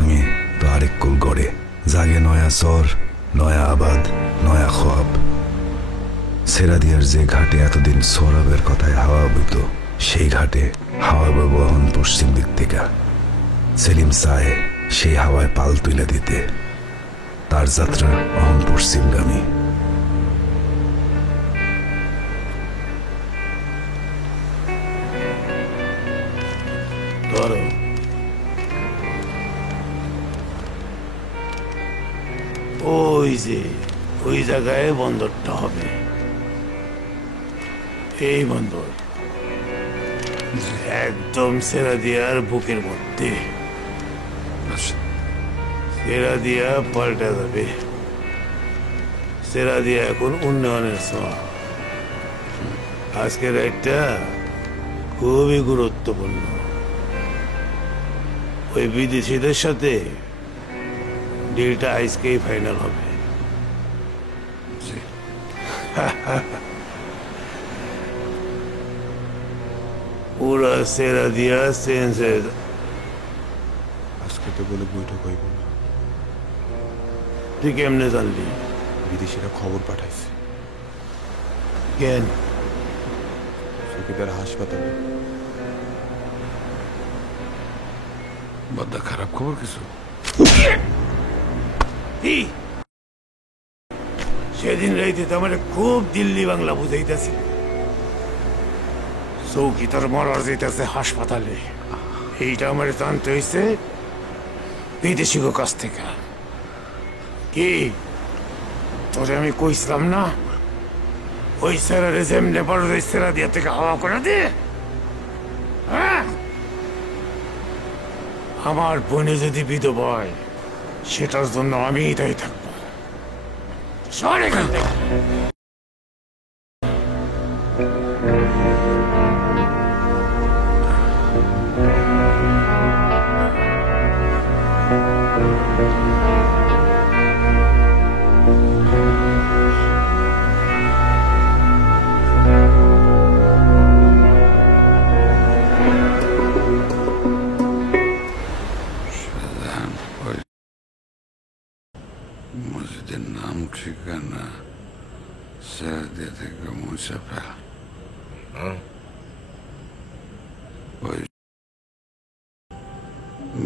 ভাঙে তো আরেক কুল গড়ে, জাগে নয়া চর, নয়া আবাদ, নয়া খোয়াব। সেরাদিয়ার যে ঘাটে এতদিন সৌরভের কথায় হাওয়া বইত, সেই ঘাটে হাওয়া বহন পশ্চিম দিক থেকে। সেলিম চায় সেই হাওয়ায় পাল তুলে দিতে। তার যাত্রা অহন পশ্চিমগামী। ওই যে ওই জায়গায় বন্দরটা হবে, এই বন্দর একদম সেরাদিয়ার বুকের মধ্যে। সেরাদিয়া পাল্টা যাবে। সেরাদিয়া এখন উন্নয়নের ছোঁয়া। আজকের রাইডটা খুবই গুরুত্বপূর্ণ। ওই বিদেশিদের সাথে ডিলটা আজকেই ফাইনাল হবে। পুরা সেরাদিয়া চেঞ্জ হয়ে যায়। আজকে তো বলে বৈঠক হইব না। তুই কেমনে জানলি? বিদেশিরা খবর পাঠাইছে। কেন? সুকিদার হাসপাতালে। বদ্দা খারাপ খবর কিছু? সেদিন রাইতে তো আমার খুব দিল্লি বাংলা বুঝাইতেছি। চৌকিদার মরা যাইতেছে হাসপাতালে, এইটা আমার জানতে হয়েছে বিদেশি কাছ থেকে। কি তোরে আমি কইছিলাম না ওই স্যারের যেমনে বড় সেরা দিয়া থেকে হাওয়া করে দে? হ্যাঁ, আমার বোনে যদি বিধবা হয় সেটার জন্য আমি দায়ী থাকবো। সরে এখান থেকে। মসজিদের নাম ঠিকানা সেরাদিয়া থেকে মুছে ফেল। ওই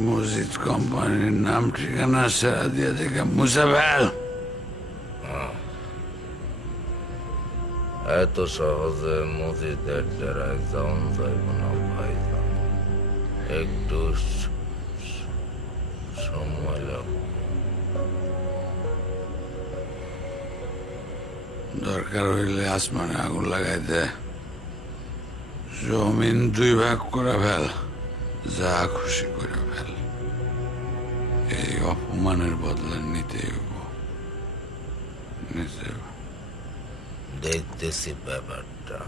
মসজিদ কোম্পানির নাম ঠিকানা সেরাদিয়া থেকে মুছে ফেল। এত সহজে মসজিদের ডেরায় যাওন যাইব না ভাই, একটু সময় লাগবে। দরকার হইলে আসমানে আগুন লাগাই দে, জমিন 2 ভাগ করে ফেল, যা খুশি করে ফেল। এই অপমানের বদলা নিতে দেখতেছি ব্যাপারটা।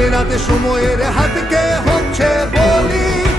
দিন রাতে সময়ের হাতকে হচ্ছে বলি